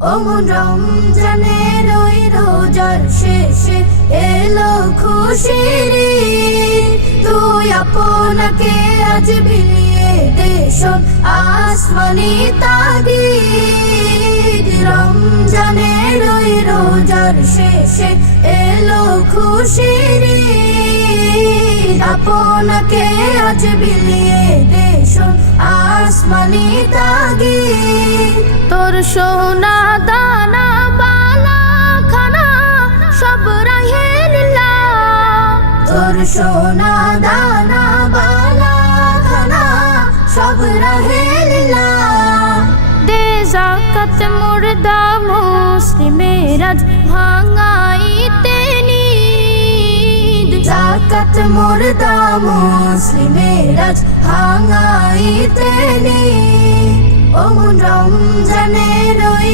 অমন রমজানের ওই রোজার শেষে এলো খুশির ঈদ। তুই আপনাকে আজ বিলিয়ে দে শোন আসমানি তাগিদ। রমজানের ওই রোজার শেষে এলো খুশির ঈদ। আপনাকে আজ বিলিয়ে দে শোন আসমানি তাগিদ। তোর সোনা দানা বালা খানা সব রাহে লীলা। তোর সোনা দানা বালা খানা সব রাহে লীলা। দে যাকাত মুর্দা মুসলিমের আজ ভাঙাইতে নিদ। যাকাত মুর্দা মুসলিমের আজ ভাঙাইতে নিদ। অমন রমজানের ওই